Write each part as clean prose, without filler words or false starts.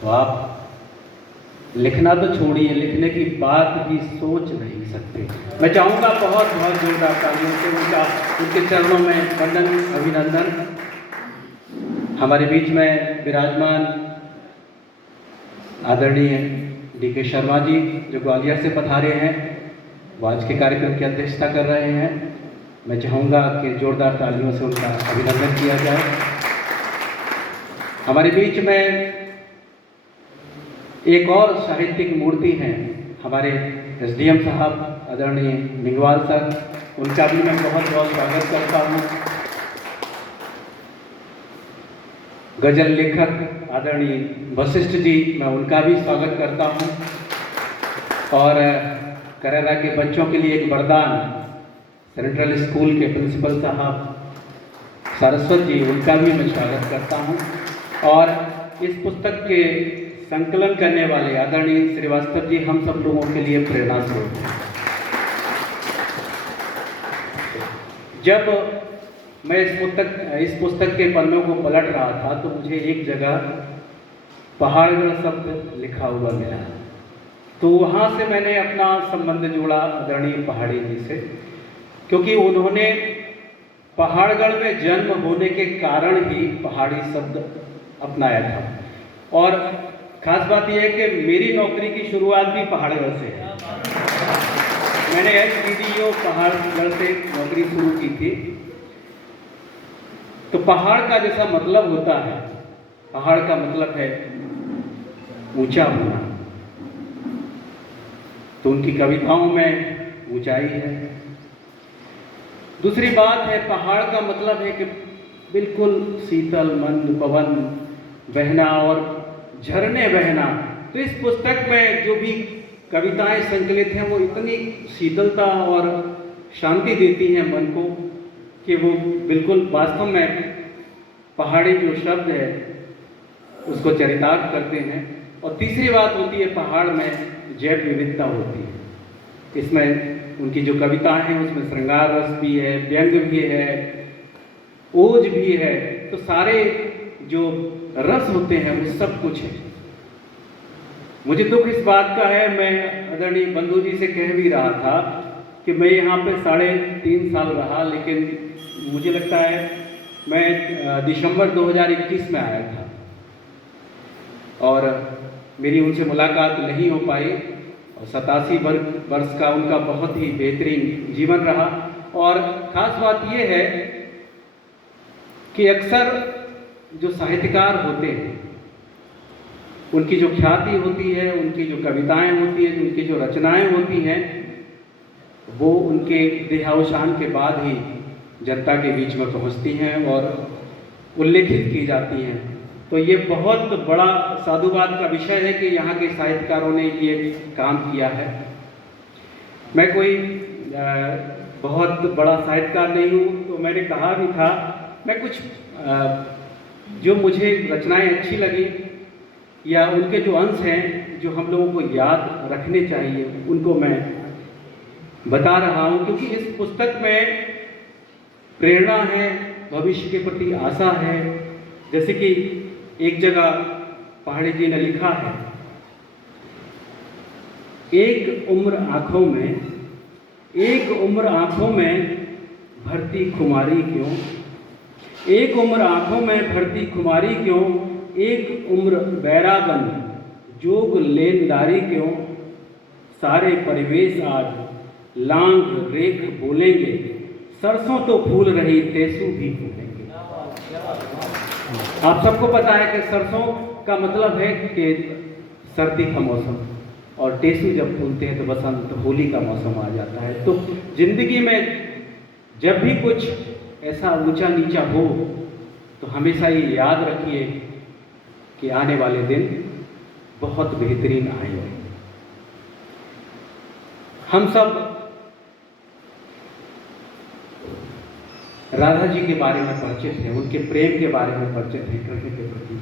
तो आप लिखना तो छोड़िए, लिखने की बात भी सोच नहीं सकते। मैं चाहूँगा बहुत बहुत जोरदार तालियों से उनके चरणों में वंदन, अभिनंदन। हमारे बीच में विराजमान आदरणीय DK शर्मा जी, जो ग्वालियर से पधारे हैं, वो आज के कार्यक्रम की अध्यक्षता कर रहे हैं। मैं चाहूँगा कि जोरदार तालियों से उनका अभिनंदन किया जाए। हमारे बीच में एक और साहित्यिक मूर्ति हैं, हमारे SDM साहब आदरणीय मिंगवाल सर, उनका भी मैं बहुत बहुत स्वागत करता हूँ। गजल लेखक आदरणीय वशिष्ठ जी, मैं उनका भी स्वागत करता हूँ। और करेरा के बच्चों के लिए एक वरदान, सेंट्रल स्कूल के प्रिंसिपल साहब सरस्वत जी, उनका भी मैं स्वागत करता हूँ। और इस पुस्तक के संकलन करने वाले आदरणीय श्रीवास्तव जी, हम सब लोगों के लिए प्रेरणा स्रोत हैं। जब मैं इस पुस्तक के पन्नों को पलट रहा था तो मुझे एक जगह पहाड़गढ़ शब्द लिखा हुआ मिला, तो वहाँ से मैंने अपना संबंध जोड़ा आदरणीय पहाड़ी जी से, क्योंकि उन्होंने पहाड़गढ़ में जन्म होने के कारण ही पहाड़ी शब्द अपनाया था। और खास बात यह है कि मेरी नौकरी की शुरुआत भी पहाड़गढ़ से है। मैंने SBDO पहाड़गढ़ से नौकरी शुरू की थी। तो पहाड़ का जैसा मतलब होता है, पहाड़ का मतलब है ऊंचा होना, तो उनकी कविताओं में ऊंचाई है। दूसरी बात है, पहाड़ का मतलब है कि बिल्कुल शीतल मंद पवन बहना और झरने बहना। तो इस पुस्तक में जो भी कविताएं संकलित हैं वो इतनी शीतलता और शांति देती हैं मन को कि वो बिल्कुल वास्तव में पहाड़ी जो शब्द है उसको चरितार्थ करते हैं। और तीसरी बात होती है, पहाड़ में जैव विविधता होती है। इसमें उनकी जो कविताएं हैं उसमें श्रृंगार रस भी है, व्यंग भी है, ओज भी है। तो सारे जो रस होते हैं वो सब कुछ है। मुझे दुख इस बात का है, मैं आदरणीय बंधु जी से कह भी रहा था कि मैं यहाँ पे 3.5 साल रहा, लेकिन मुझे लगता है मैं दिसंबर 2021 में आया था और मेरी उनसे मुलाकात नहीं हो पाई। और 87 वर्ष का उनका बहुत ही बेहतरीन जीवन रहा। और ख़ास बात यह है कि अक्सर जो साहित्यकार होते हैं उनकी जो ख्याति होती है, उनकी जो कविताएं होती हैं, उनकी जो रचनाएं होती हैं, वो उनके देहावसान के बाद ही जनता के बीच में पहुंचती हैं और उल्लेखित की जाती हैं। तो ये बहुत बड़ा साधुवाद का विषय है कि यहाँ के साहित्यकारों ने ये काम किया है। मैं कोई बहुत बड़ा साहित्यकार नहीं हूँ, तो मैंने कहा भी था मैं कुछ जो मुझे रचनाएं अच्छी लगी या उनके जो अंश हैं जो हम लोगों को याद रखने चाहिए, उनको मैं बता रहा हूँ। क्योंकि इस पुस्तक में प्रेरणा है, भविष्य के प्रति आशा है। जैसे कि एक जगह पहाड़ी जी ने लिखा है, एक उम्र आँखों में भरती खुमारी क्यों, एक उम्र आँखों में भरती खुमारी क्यों, एक उम्र बैरागन जोग लेनदारी क्यों, सारे परिवेश आज लांग रेख बोलेंगे, सरसों तो फूल रही तेसू भी फूलेंगे। आप सबको पता है कि सरसों का मतलब है कि सर्दी का मौसम, और टेसू जब फूलते हैं तो बसंत, होली का मौसम आ जाता है। तो जिंदगी में जब भी कुछ ऐसा ऊंचा नीचा हो तो हमेशा ये याद रखिए कि आने वाले दिन बहुत बेहतरीन आएंगे। हम सब राधा जी के बारे में परिचित हैं, उनके प्रेम के बारे में परिचित हैं कृष्ण के प्रति,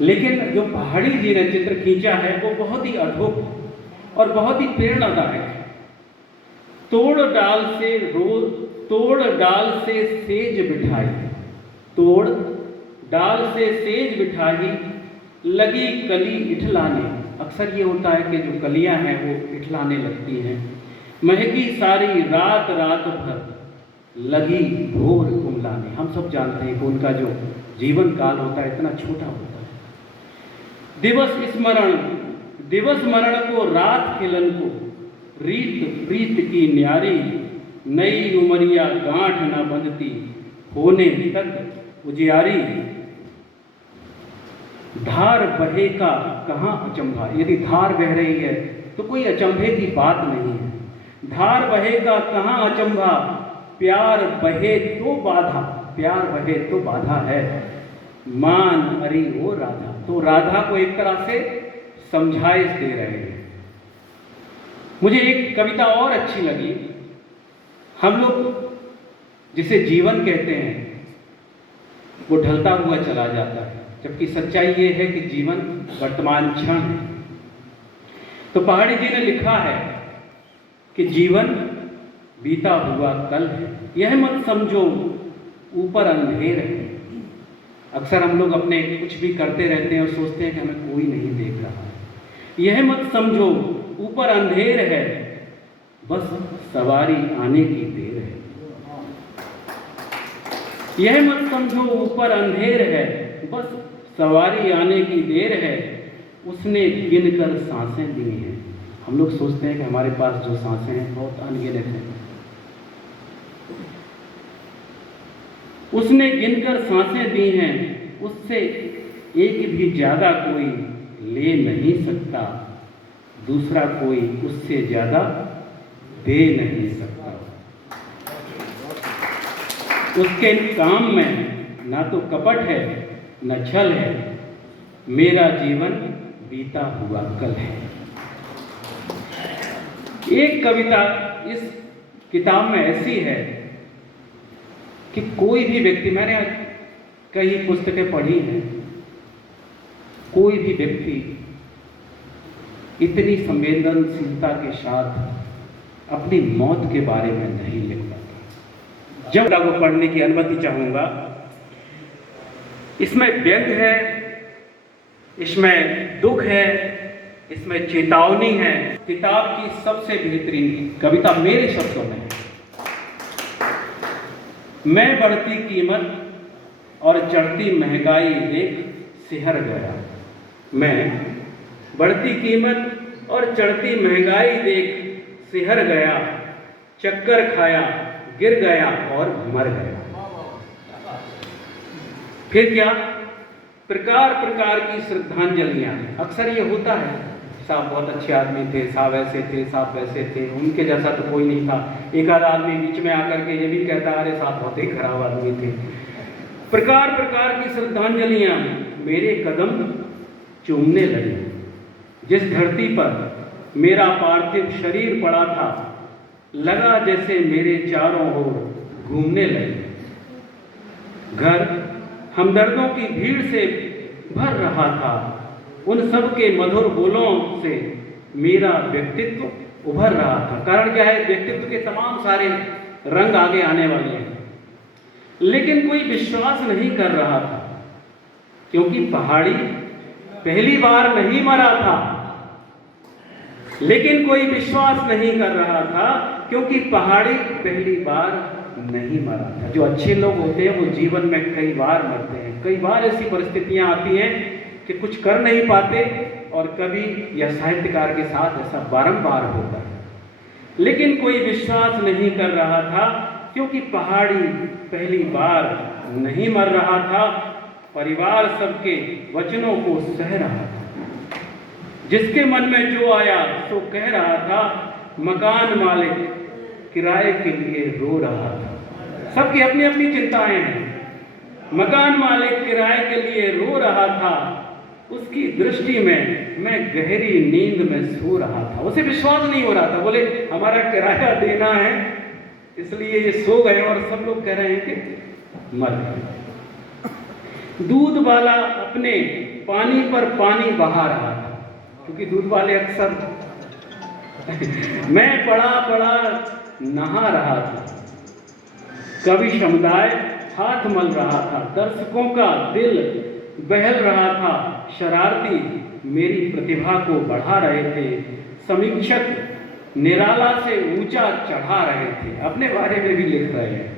लेकिन जो पहाड़ी जी ने चित्र खींचा है वो बहुत ही अद्भुत और बहुत ही प्रेरणादायक है। तोड़ डाल से सेज बिठाई, तोड़ डाल से सेज बिठाई, लगी कली इठलाने। अक्सर ये होता है कि जो कलियां हैं वो इठलाने लगती हैं। महकी सारी रात रात भर लगी भोर कुमलाने। हम सब जानते हैं कि उनका जो जीवन काल होता है इतना छोटा होता है। दिवस स्मरण को रात खिलन को, रीत प्रीत की न्यारी, नई उमरिया गांठ न बंधती, होने तक उजियारी। धार बहे का कहाँ अचंभा। यदि धार बह रही है तो कोई अचंभे की बात नहीं है। धार बहे का कहाँ अचंभा, प्यार बहे तो बाधा। प्यार बहे तो बाधा है, मान अरी ओ राधा। तो राधा को एक तरह से समझाइश दे रहे हैं। मुझे एक कविता और अच्छी लगी। हम लोग जिसे जीवन कहते हैं वो ढलता हुआ चला जाता है, जबकि सच्चाई ये है कि जीवन वर्तमान क्षण है। तो पहाड़ी जी ने लिखा है कि जीवन बीता हुआ कल है, यह मत समझो ऊपर अंधेर है। अक्सर हम लोग अपने कुछ भी करते रहते हैं और सोचते हैं कि हमें कोई नहीं देख रहा है। यह मत समझो ऊपर अंधेर है, बस सवारी आने की देर है। यह मत समझो ऊपर अंधेर है, बस सवारी आने की देर है। उसने गिनकर सांसें दी हैं। हम लोग सोचते हैं कि हमारे पास जो सांसें हैं बहुत अनगिनत हैं। उसने गिनकर सांसें दी हैं, उससे एक भी ज्यादा कोई ले नहीं सकता, दूसरा कोई उससे ज्यादा दे नहीं सकता। उसके काम में ना तो कपट है न छल है, मेरा जीवन बीता हुआ कल है। एक कविता इस किताब में ऐसी है कि कोई भी व्यक्ति, मैंने कई पुस्तकें पढ़ी हैं, कोई भी व्यक्ति इतनी संवेदनशीलता के साथ अपनी मौत के बारे में नहीं लिख पाता। जब को पढ़ने की अनुमति चाहूंगा। इसमें व्यंग है, इसमें दुख है, इसमें चेतावनी है। किताब की सबसे बेहतरीन कविता मेरे शब्दों में है। मैं बढ़ती कीमत और चढ़ती महंगाई देख सिहर गया। मैं बढ़ती कीमत और चढ़ती महंगाई देख सिहर गया, चक्कर खाया, गिर गया और मर गया। फिर क्या? प्रकार प्रकार की श्रद्धांजलियां। अक्सर ये होता है, साहब बहुत अच्छे आदमी थे, साहब ऐसे थे, साहब वैसे थे, उनके जैसा तो कोई नहीं था। एक आध आदमी बीच में आकर के ये भी कहता, अरे साहब बहुत ही खराब आदमी थे। प्रकार प्रकार की श्रद्धांजलियां मेरे कदम चूमने लगी। जिस धरती पर मेरा पार्थिव शरीर पड़ा था, लगा जैसे मेरे चारों ओर घूमने लगे। घर हमदर्दों की भीड़ से भर रहा था, उन सब के मधुर बोलों से मेरा व्यक्तित्व उभर रहा था। कारण क्या है? व्यक्तित्व के तमाम सारे रंग आगे आने वाले हैं, लेकिन कोई विश्वास नहीं कर रहा था, क्योंकि पहाड़ी पहली बार नहीं मरा था। लेकिन कोई विश्वास नहीं कर रहा था, क्योंकि पहाड़ी पहली बार नहीं मरा था। जो अच्छे लोग होते हैं वो जीवन में कई बार मरते हैं। कई बार ऐसी परिस्थितियां आती हैं कि कुछ कर नहीं पाते, और कभी यह साहित्यकार के साथ ऐसा बारंबार होता है। लेकिन कोई विश्वास नहीं कर रहा था, क्योंकि पहाड़ी पहली बार नहीं मर रहा था। परिवार सबके वचनों को सह रहा था। जिसके मन में जो आया तो कह रहा था, मकान मालिक किराए के लिए रो रहा था। सबकी अपनी अपनी चिंताएं हैं। मकान मालिक किराए के लिए रो रहा था, उसकी दृष्टि में मैं गहरी नींद में सो रहा था। उसे विश्वास नहीं हो रहा था। बोले हमारा किराया देना है, इसलिए ये सो गए, और सब लोग कह रहे हैं कि मर गए। दूध वाला अपने पानी पर पानी बहा रहा था, क्योंकि दूध वाले अक्सर मैं पड़ा पड़ा नहा रहा था। कवि समुदाय हाथ मल रहा था, दर्शकों का दिल बहल रहा था। शरारती मेरी प्रतिभा को बढ़ा रहे थे। समीक्षक निराला से ऊंचा चढ़ा रहे थे। अपने बारे में भी लिख रहे हैं।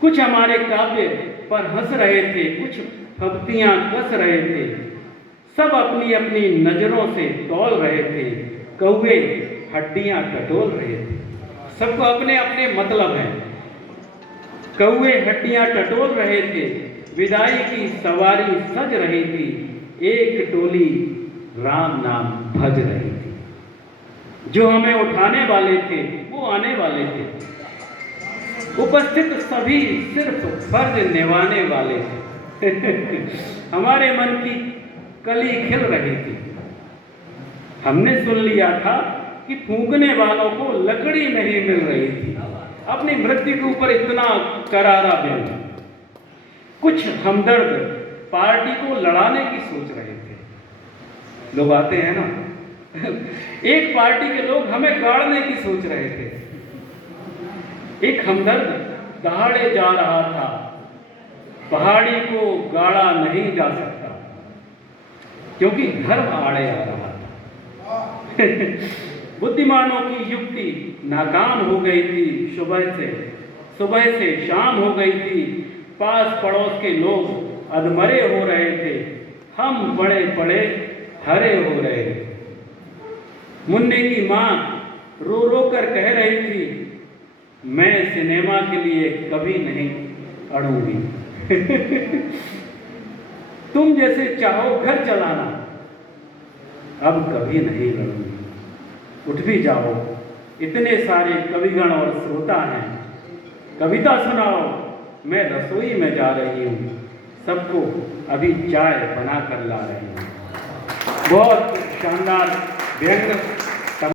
कुछ हमारे काव्य पर हंस रहे थे, कुछ फब्तियां कस रहे थे। सब अपनी अपनी नजरों से तौल रहे थे। कौवे हड्डियां टटोल रहे थे। सबको अपने अपने मतलब हैं। कौवे हड्डियां टटोल रहे थे। विदाई की सवारी सज रही थी। एक टोली राम नाम भज रही थी। जो हमें उठाने वाले थे वो आने वाले थे। उपस्थित सभी सिर्फ फर्ज निभाने वाले थे। हमारे मन की कली खिल रही थी। हमने सुन लिया था कि फूंकने वालों को लकड़ी नहीं मिल रही थी। अपनी मृत्यु के ऊपर इतना करारा व्यंग। कुछ हमदर्द पार्टी को लड़ाने की सोच रहे थे। लोग आते हैं ना। एक पार्टी के लोग हमें गाड़ने की सोच रहे थे। एक हमदर्द दहाड़े जा रहा था। पहाड़ी को गाड़ा नहीं जा सकता क्योंकि धर्म आड़े आ रहा था। बुद्धिमानों की युक्ति नाकाम हो गई थी। सुबह से शाम हो गई थी। पास पड़ोस के लोग अधमरे हो रहे थे। हम बड़े पड़े हरे हो रहे थे। मुन्ने की माँ रो रो कर कह रही थी, मैं सिनेमा के लिए कभी नहीं अड़ूंगी। तुम जैसे चाहो घर चलाना, अब कभी नहीं लड़ूंगी। उठ भी जाओ, इतने सारे कविगण और श्रोता हैं। कविता सुनाओ, मैं रसोई में जा रही हूँ। सबको अभी चाय बना कर ला रही हूँ। बहुत शानदार व्यंग